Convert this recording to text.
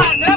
Bye.